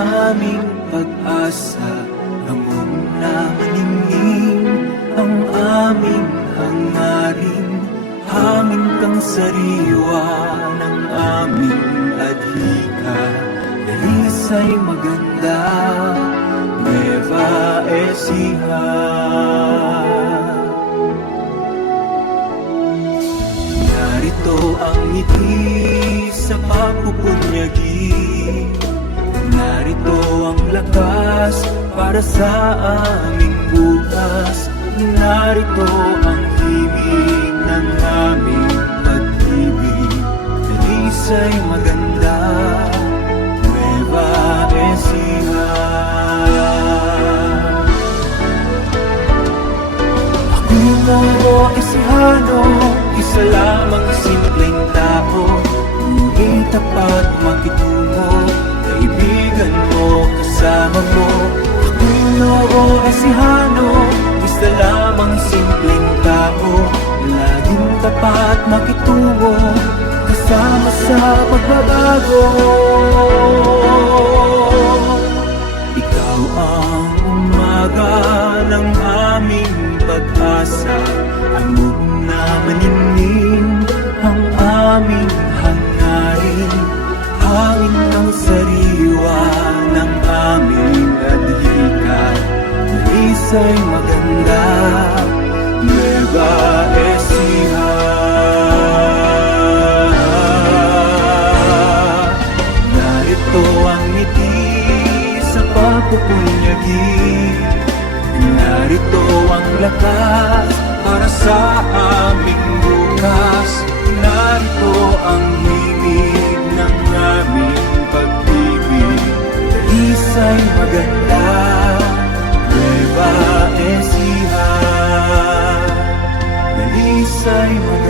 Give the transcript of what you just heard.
aming pag-asa, hamon na maningning ang aming hangarin. Hangin kang sariwa ng aming adhika, dalisay maganda, Nueva Ecija. Narito ang ngiti sa pagpupunyagi, narito ang lakas para sa aming bukas, narito ang himig ng aming pag-ibig, dalisay maganda, Nueva Ecija. Ako'y Nuevo Ecijano, isa lamang simpleng tao, ngunit tapat makitungo, kaibigan mo, kasama mo. Ako'y Nuevo Ecijano, isa lamang simpleng tao, laging tapat makitungo, kasama sa pagbabago. Ikaw ang umaga ng aming pag-asa, amog na maningning ang aming hangarin. Hangin ng sariwa ng aming adhika, dalisay maganda, Nueva Ecija. Narito ang ngiti sa pagpupunyagi, narito ang lakas para sa aming bukas, narito ang himig ng aming pag-ibig, dalisay maganda, Nueva Ecija, dalisay maganda.